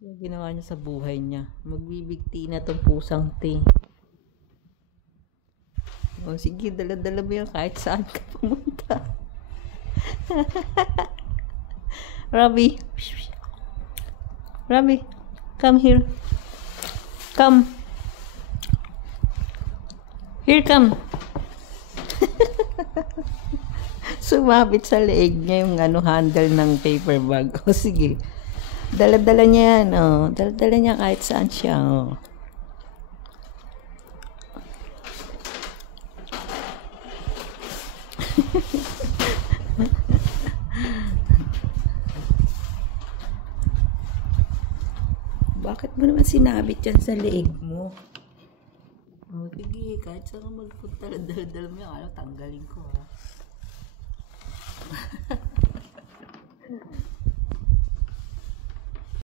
Yung ginawa niya sa buhay niya. Magbibigti na tong pusang ti. O sige, dala-dala mo yan kahit saan ka pumunta. Robbie. Robbie, come here. Come. Here, come. Sumabit sa leeg niya yung handle ng paper bag. O sige. Dala-dala niya yan. Oh. Dala-dala niya kahit saan siya. Oh. Bakit mo naman sinabit yan sa leeg mo? Oh, sige, kahit saan ka magpunta, dala-dala mo yan. Tanggalin ko ha.